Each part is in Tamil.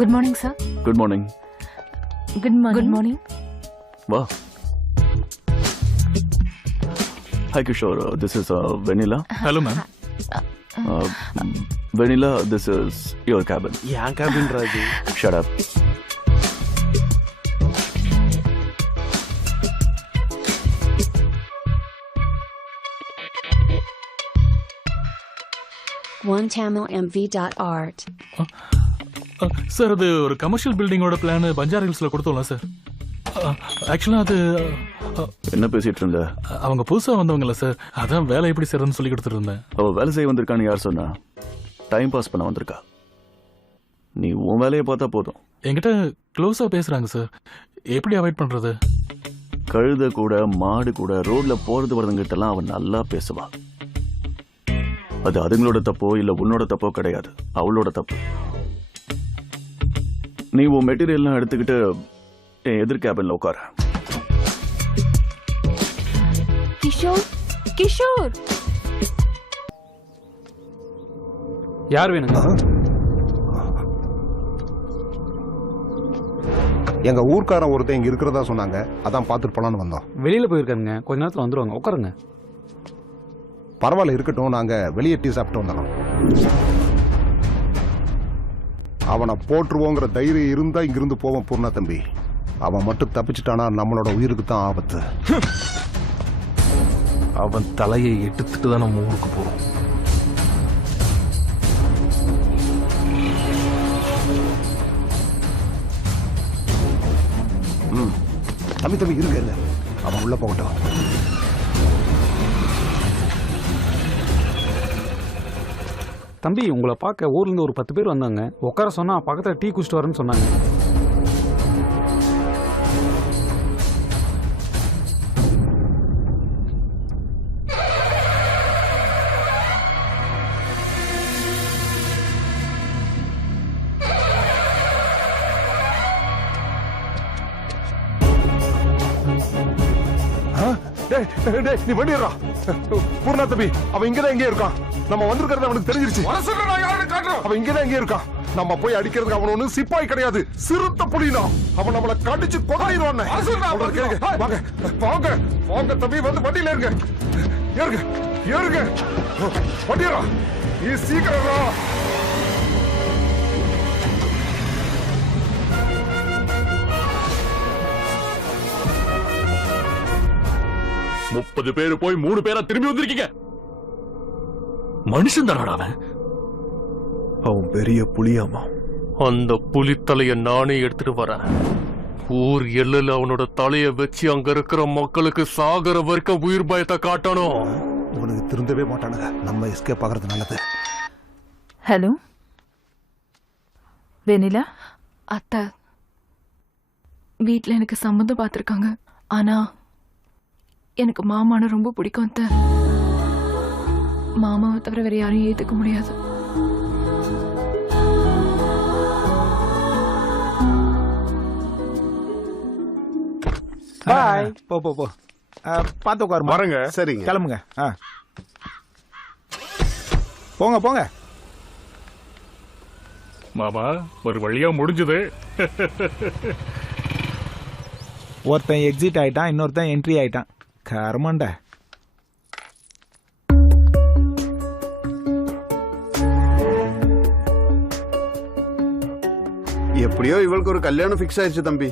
Good morning, sir. Good morning. Good morning. Good morning. Wow. Hi Kishore, this is Vanilla. Hello ma'am. Vanilla, this is your cabin. Yeah, cabin Raji. Shut up. OneTamilMV.art. Sir அது ஒரு கமர்ஷியல் பில்டிங்கோட பிளான் பஞ்சார் ஹில்ஸ்ல கொடுத்தோம்ல சார். ஆக்சுவலா அது என்ன பேசிட்டு இருந்த? அவங்க புதுசா வந்தவங்கல்ல சார், அதான் வேலை எப்படி செய்யறதுன்னு சொல்லி கொடுத்துட்டு இருந்தேன். அவ வேலை செய்ய வந்திருக்கான்னு யார் சொன்னா? டைம் பாஸ் பண்ண வந்திருக்கா. நீ உன் வேலையை பார்த்தா போதும். என்கிட்ட க்ளோஸா பேசுறாங்க சார், எப்படி அவாய்ட் பண்றது? கழுத கூட மாடு கூட ரோட்ல போறது வரதுங்கிட்ட எல்லாம் அவன் நல்லா பேசுவா. அது அதுங்களோட தப்போ இல்ல உன்னோட தப்போ கிடையாது, அவளோட தப்பு. நீ உன் மெட்டீரியல்லாம் எடுத்துக்கிட்டு என் எதிர் கேபின்ல உட்கார. கிஷோர், கிஷோர். யார் வேணுங்க? எங்க ஊர்க்காரன் ஒருத்தன் இங்க இருக்கிறதா சொன்னாங்க, அதான் பார்த்துட்டு போலான்னு வந்தோம். வெளியில போயிருக்காருங்க, கொஞ்ச நேரத்துல வந்துருவாங்க, உட்காருங்க. பரவாயில்ல இருக்கட்டும், நாங்க வெளியே டீ சாப்பிட்டு வந்தோம். அவனை போட்டுருவோங்கிற தைரியம் இருந்தா இங்கிருந்து போவோம் பூர்ணா தம்பி. அவன் மட்டும் தப்பிச்சிட்டானா நம்மளோட உயிருக்கு தான் ஆபத்து. அவன் தலையை எடுத்துட்டு தான் நம்ம ஊருக்கு போறோம். தம்பி தம்பி இருங்க, இல்ல அவன் உள்ள போகட்டும். தம்பி, உங்களை பார்க்க ஊர்ல இருந்து ஒரு 10 பேர் வந்தாங்க. உட்கார சொன்னா பக்கத்துல டீ குடிச்சிட்டு வரேன்னு சொன்னாங்க. நீ பண்ணிடுறா பூர்ணா தம்பி. அவன் இங்கதான் எங்கே இருக்கான். நம்ம வந்திருக்கிறது அவனுக்கு தெரிஞ்சிருச்சு. அவன் இங்கதான் எங்கே இருக்கான். நம்ம போய் அடிக்கிறதுக்கு அவன் ஒண்ணு சிப்பாய் கிடையாது, சிறுத்த புலினா. அவன் நம்மளை கடிச்சு கொதறிடுவான். வாங்க வாங்க வாங்க தம்பி, வந்து வண்டியில இருங்க. ஏறுங்க ஏறுங்க, வண்டியரா நீ சீக்கிரம். 30 பேரு போய் 3 பேரா திரும்பி வந்திருக்கீங்க. மனுஷன் தானடா அவன். அவன் பெரிய புலியாமா. அந்த புலித்தலைய நானே எடுத்துட்டு வரேன். ஊர் எல்லையில அவனோட தலைய வச்சு அங்க இருக்கிற மக்களுக்கு சாகர வரைக்கும் உயிர் பயத்தை காட்டணும். இவனுக்கு திருந்தவே மாட்டானுங்க. நம்ம எஸ்கேப் ஆகிறது நல்லது. ஹலோ வெனிலா. அத்தை வீட்டில் எனக்கு சம்மந்தம் பார்த்துருக்காங்க. ஆனா எனக்கு மாமானை ரொம்ப பிடிக்கும் அத்தை. மாமாவை தவிர வேற யாரையும் ஏத்துக்க முடியாது. பாய். போ போ போ. பார்த்து உட்காருமா. வரங்க. சரிங்க, கிளம்புங்க. போங்க போங்க. மாமா ஒரு வழியா முடிஞ்சது. ஒருத்தன் எக்ஸிட் ஆயிட்டான், இன்னொருத்தன் என்ட்ரி ஆயிட்டான். கர்மண்ட. எப்படியோ இவளுக்கு ஒரு கல்யாணம் பிக்ஸ் ஆயிடுச்சு தம்பி.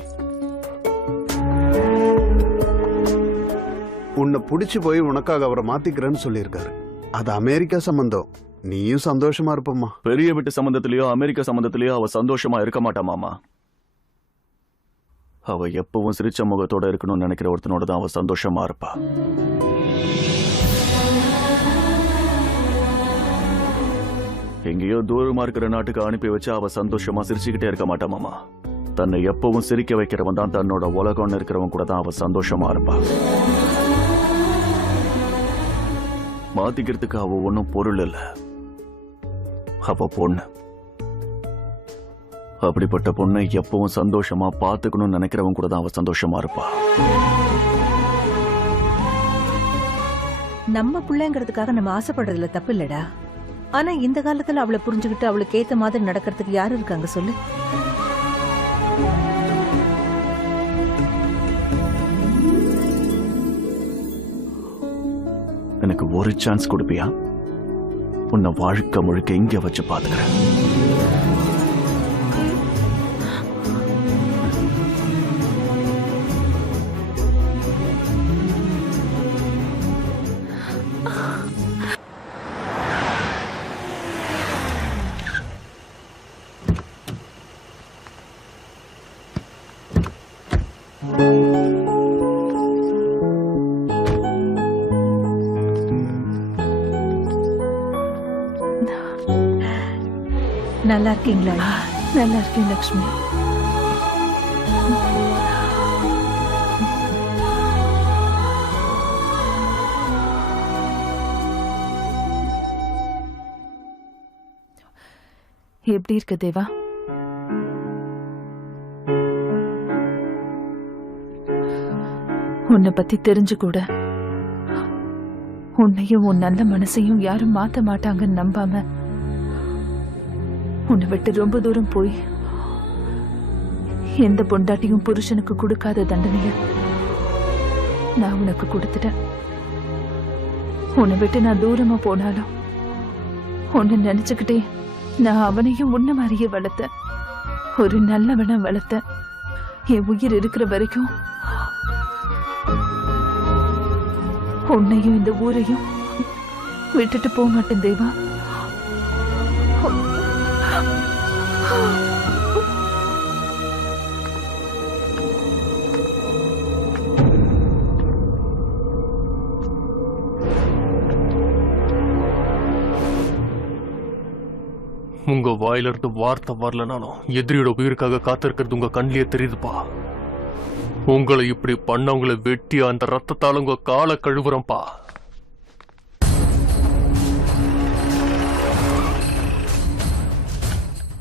உன்னை புடிச்சு போய் உனக்காக அவரை மாத்திக்கிறேன்னு சொல்லியிருக்காரு. அது அமெரிக்கா சம்பந்தம். நீயும் சந்தோஷமா இருப்பம்மா. பெரிய வீட்டு சம்பந்தத்திலயோ அமெரிக்கா சம்பந்தத்திலயோ அவ சந்தோஷமா இருக்க மாட்டா மாமா. அவ எப்பவும் சிரிச்ச முகத்தோட இருக்கணும்னு நினைக்கிற ஒருத்தனோட தான் அவ சந்தோஷமா இருப்பா. எங்கேயோ தூரமா இருக்கிற நாட்டுக்கு அனுப்பி வச்சு அவ சந்தோஷமா சிரிச்சுக்கிட்டே இருக்க மாட்டா மாமா. தன்னை எப்பவும் சிரிக்க வைக்கிறவன் தான் தன்னோட உலகம்னு இருக்கிறவன் கூட தான் அவ சந்தோஷமா இருப்பா. மாத்திக்கிறதுக்கு அவ ஒன்னும் பொருள் இல்ல, அவ பொண்ணு. அப்படிப்பட்ட பொண்ணை எப்பவும் சந்தோஷமா பாத்துக்கணும்னு நினைக்கிறவன் கூட தான் அவ சந்தோஷமா இருப்பா. நம்ம பிள்ளைங்கிறதுக்காக நம்ம ஆசைப்படுறதுல தப்பு இல்லடா. ஆனா இந்த காலத்துல அவளை புரிஞ்சுக்கிட்டு அவளுக்கு ஏத்த மாதிரி நடக்கிறதுக்கு யாரு இருக்காங்க சொல்லு. எனக்கு ஒரு சான்ஸ் கொடுப்பியா? உன்னை வாழ்க்கை முழுக்க இங்க வச்சு பாத்துக்கிறேன். நல்லா இருக்கீங்களா? நல்லா இருக்கேன் லக்ஷ்மி. எப்படி இருக்க தேவா? உன்னை பத்தி தெரிஞ்சு கூட உன்னையும் உன் நல்ல மனசையும் யாரும் மாத்த மாட்டாங்கன்னு நம்பாம உன்னை விட்டு ரொம்ப தூரம் போய் எந்த பொண்டாட்டியும் புருஷனுக்கு கொடுக்காத தண்டனைய நான் உனக்கு கொடுத்துட்டேன். உன்னை விட்டு நான் தூரமா போனாலும் உன்னை நினைச்சுக்கிட்டே நான் அவனையும் உன்ன மாதிரியே வளர்த்தேன். ஒரு நல்லவனை வளர்த்தேன். என் உயிர் இருக்கிற வரைக்கும் உன்னையும் இந்த ஊரையும் விட்டுட்டு போக மாட்டேன் தேவா. உங்க வாயிலிருந்து வார்த்தை வரலனாலும் எதிரியோட உயிருக்காக காத்திருக்கிறது உங்க கண்ணிலே தெரியுதுப்பா. உங்களை இப்படி பண்ணவங்களை வெட்டி அந்த ரத்தத்தால உங்க காலை கழுவுறப்பா.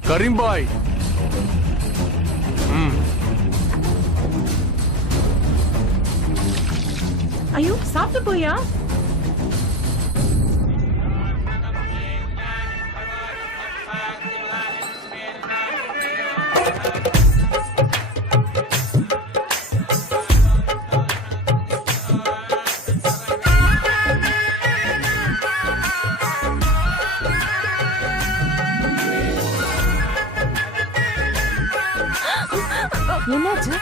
கரீம்பாய், ஐயோ சாப்பிட்டு போயா? என்னாச்சு?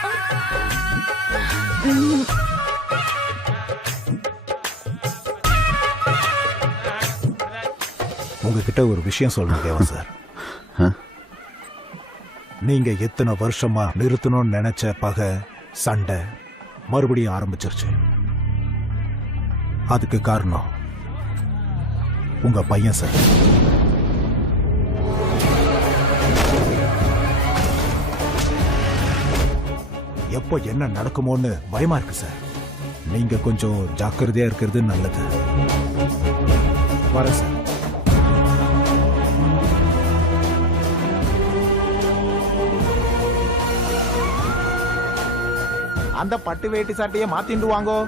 உங்ககிட்ட ஒரு விஷயம் சொல்லணும் தேவா சார். நீங்க எத்தனை வருஷமா நிறுத்தணும்னு நினைச்ச பகை சண்டை மறுபடியும் ஆரம்பிச்சிருச்சு. அதுக்கு காரணம் உங்க பையன் சார். எப்போ என்ன நடக்குமோன்னு பயமா இருக்கு சார். நீங்க கொஞ்சம் ஜாக்கிரதையா இருக்கிறது நல்லது. வர சார். அந்த பட்டு வேட்டி சட்டையை மாத்திண்டு வாங்கோ.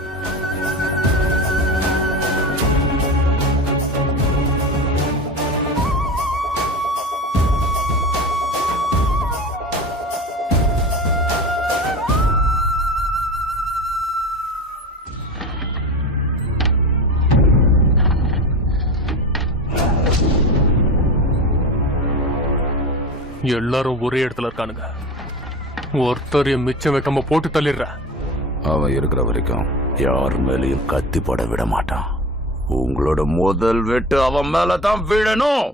எல்லாரும் ஒரே இடத்துல இருக்கானுங்க. ஒருத்தரையும் மிச்சம் வைக்காம போட்டு தள்ளிடுற. அவன் இருக்கிற வரைக்கும் யார் மேலேயும் கத்தி போட விட மாட்டான். உங்களோட முதல் வெட்டு அவன் மேல தான் விழணும்.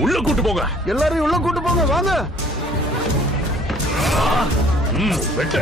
உள்ள கூட்டு போங்க. எல்லாரையும் உள்ள கூட்டு போங்க வாங்க. வெட்டு.